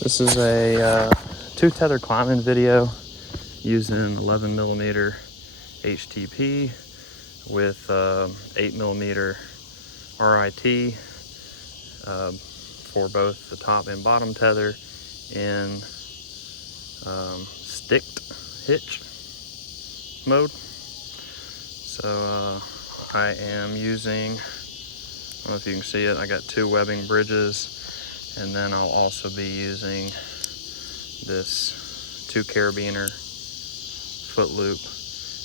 This is a two tether climbing video using 11mm HTP with 8mm RIT for both the top and bottom tether in Sticht hitch mode. So I am using, I don't know if you can see it, I got 2 webbing bridges, and then I'll also be using this 2 carabiner foot loop.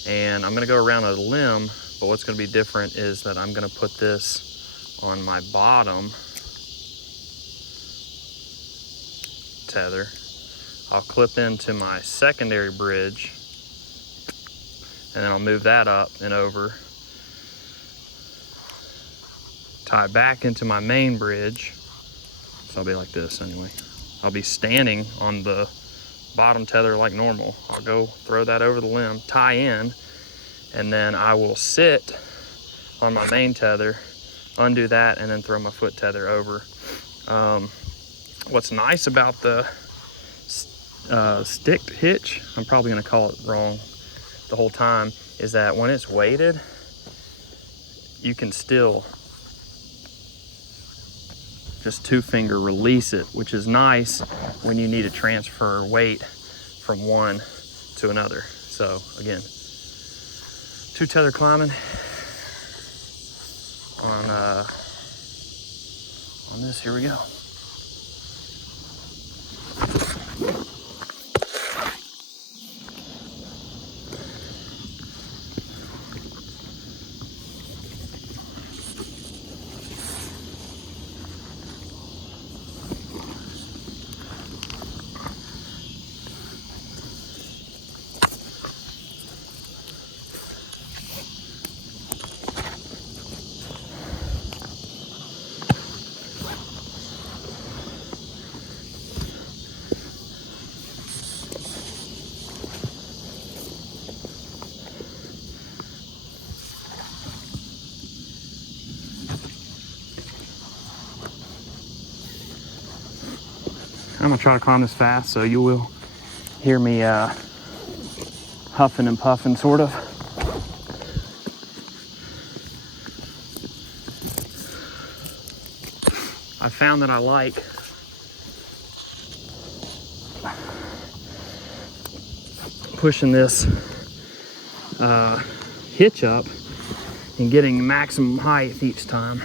And I'm going to go around a limb, but what's going to be different is that I'm going to put this on my bottom tether. I'll clip into my secondary bridge, and then I'll move that up and over, tie back into my main bridge. So I'll be like this anyway. I'll be standing on the bottom tether like normal. I'll go throw that over the limb, tie in, and then I will sit on my main tether, undo that, and then throw my foot tether over. What's nice about the Sticht hitch, I'm probably gonna call it wrong the whole time, is that when it's weighted, you can still just 2-finger release it, which is nice when you need to transfer weight from one to another. So again, 2 tether climbing on this. Here we go. I'm gonna try to climb this fast, so you will hear me huffing and puffing, sort of. I found that I like pushing this hitch up and getting maximum height each time.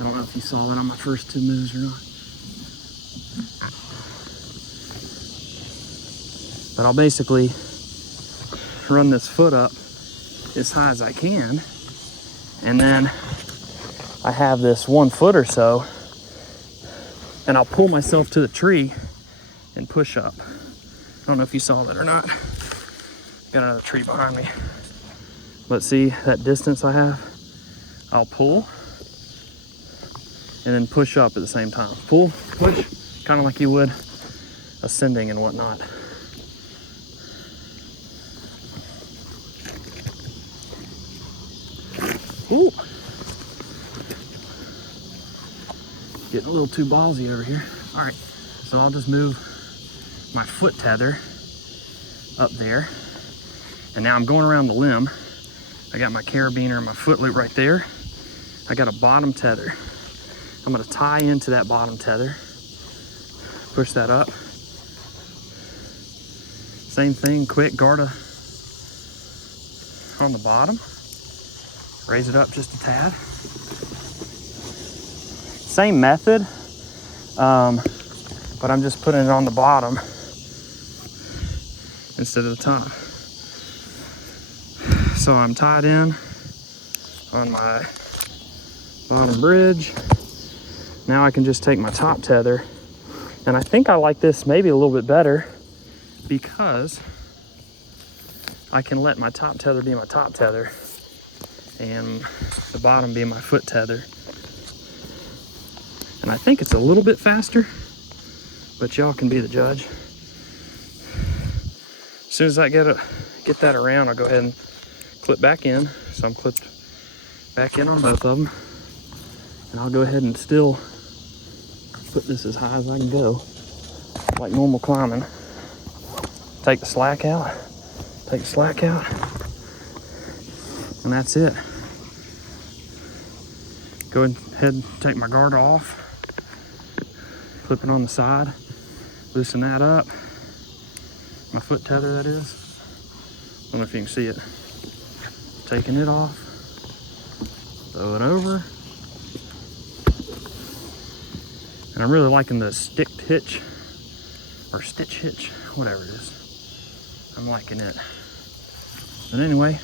I don't know if you saw that on my first 2 moves or not. But I'll basically run this foot up as high as I can, and then I have this 1 foot or so, and I'll pull myself to the tree and push up. I don't know if you saw that or not. Got another tree behind me. But see that distance I have? I'll pull and then push up at the same time. Pull, push, kind of like you would ascending and whatnot. Ooh. Getting a little too ballsy over here. All right, so I'll just move my foot tether up there. And now I'm going around the limb. I got my carabiner and my foot loop right there. I got a bottom tether. I'm gonna tie into that bottom tether, push that up. Same thing, quick Garda on the bottom. Raise it up just a tad. Same method, but I'm just putting it on the bottom instead of the top. So I'm tied in on my bottom bridge. Now I can just take my top tether, and I think I like this maybe a little bit better because I can let my top tether be my top tether and the bottom be my foot tether. And I think it's a little bit faster, but y'all can be the judge. As soon as I get that around, I'll go ahead and clip back in. So I'm clipped back in on both of them. And I'll go ahead and still put this as high as I can go. like normal climbing. Take the slack out, and that's it. Go ahead and take my Garda off, clip it on the side, loosen that up. My foot tether, that is. I don't know if you can see it. Taking it off, throw it over. And I'm really liking the Sticht hitch, or stitch hitch, whatever it is. I'm liking it. But anyway, I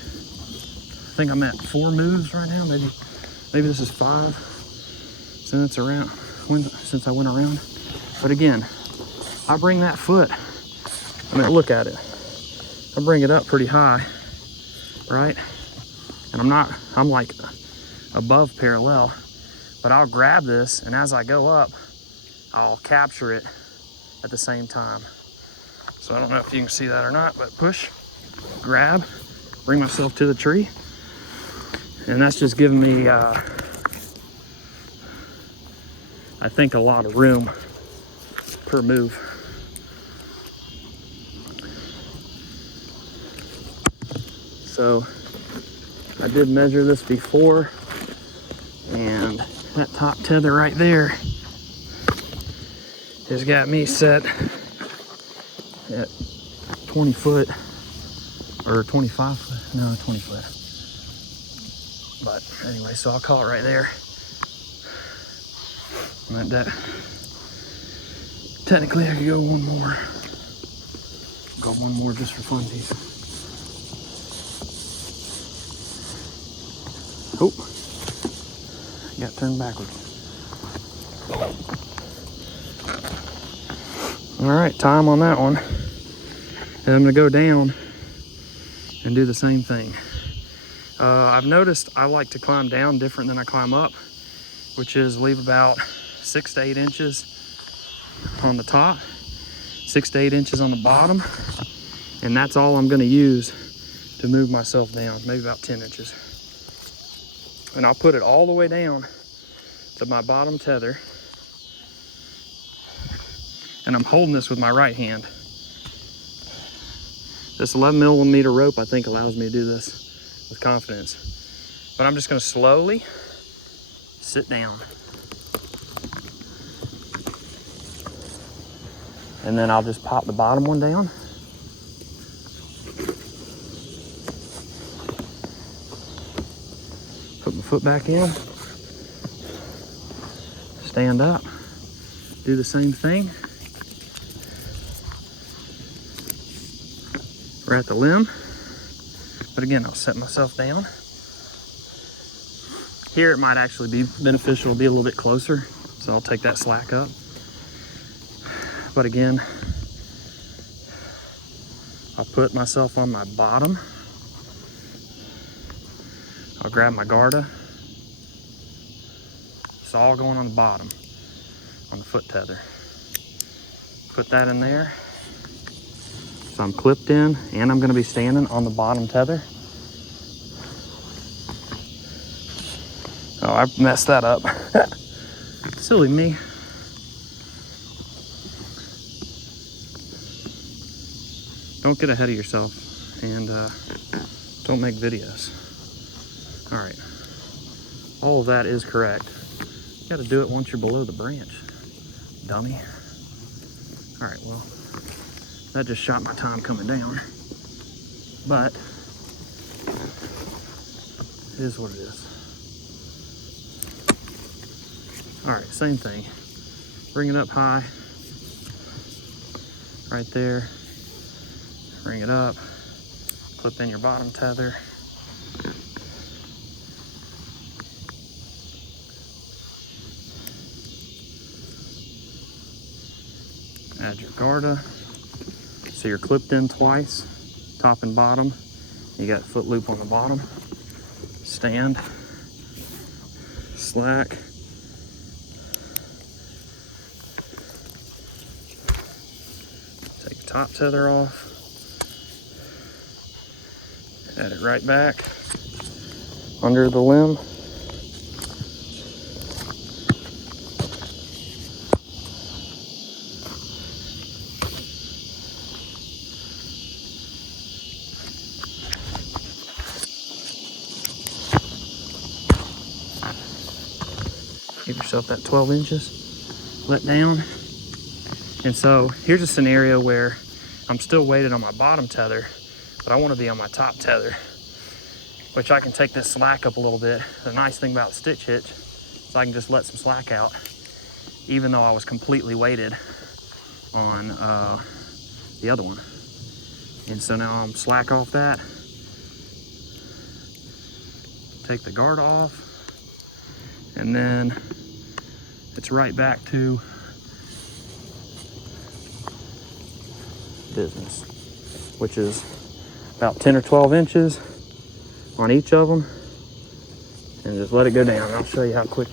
think I'm at 4 moves right now. Maybe this is 5 since I went around. But again, I bring that foot, I mean, look at it. I bring it up pretty high, right? And I'm like above parallel, but I'll grab this, and as I go up, I'll capture it at the same time. So I don't know if you can see that or not, but push, grab, bring myself to the tree. And that's just giving me, I think, a lot of room per move. So I did measure this before, and that top tether right there has got me set at 20 foot, or 25 foot, no, 20 foot. But anyway, so I'll call it right there. And that technically I could go one more. Go one more just for funsies. Oh, got turned backwards. All right, time on that one. And I'm gonna go down and do the same thing. I've noticed I like to climb down different than I climb up, which is leave about 6 to 8 inches on the top, 6 to 8 inches on the bottom, and that's all I'm gonna use to move myself down, maybe about 10 inches. And I'll put it all the way down to my bottom tether, and I'm holding this with my right hand. This 11 millimeter rope, I think, allows me to do this with confidence. But I'm just gonna slowly sit down. And then I'll just pop the bottom one down. Put my foot back in. Stand up. Do the same thing. We're at the limb. But again, I'll set myself down. Here it might actually be beneficial to be a little bit closer, so I'll take that slack up. But again, I'll put myself on my bottom. I'll grab my Garda. It's all going on the bottom, on the foot tether. Put that in there. So I'm clipped in, and I'm gonna be standing on the bottom tether. Oh, I messed that up. Silly me. Don't get ahead of yourself, and don't make videos. All right, all of that is correct. You gotta do it once you're below the branch, dummy. All right, well, that just shot my time coming down, but it is what it is. All right, same thing. Bring it up high, right there. Bring it up, clip in your bottom tether. Add your Garda. So you're clipped in twice, top and bottom. You got foot loop on the bottom. Stand, slack. Take the top tether off. Add it right back under the limb. yourself that 12 inches let down. And so here's a scenario where I'm still weighted on my bottom tether, but I want to be on my top tether, which I can take this slack up a little bit. The nice thing about the stitch hitch is I can just let some slack out, even though I was completely weighted on the other one. And so now I'm slack off that, take the Garda off, and then it's right back to business, which is about 10 or 12 inches on each of them, and just let it go down. I'll show you how quick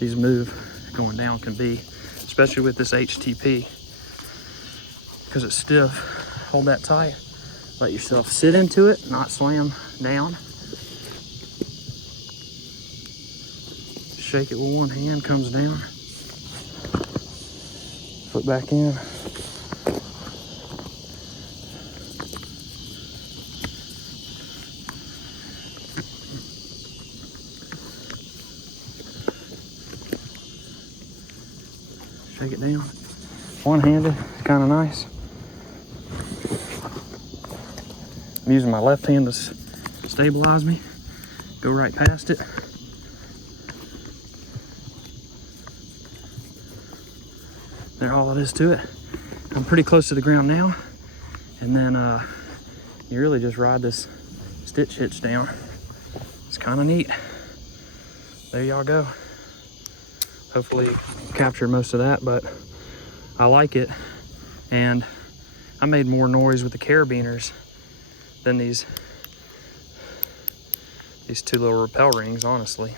these move going down can be, especially with this HTP, because it's stiff. Hold that tight, let yourself sit into it, not slam down. Shake it with one hand, comes down, foot back in. Shake it down. One-handed, kind of nice. I'm using my left hand to stabilize me. Go right past it. There, all it is to it. I'm pretty close to the ground now. And then you really just ride this stitch hitch down. It's kind of neat. There y'all go. Hopefully capture most of that, but I like it. And I made more noise with the carabiners than these two little rappel rings, honestly.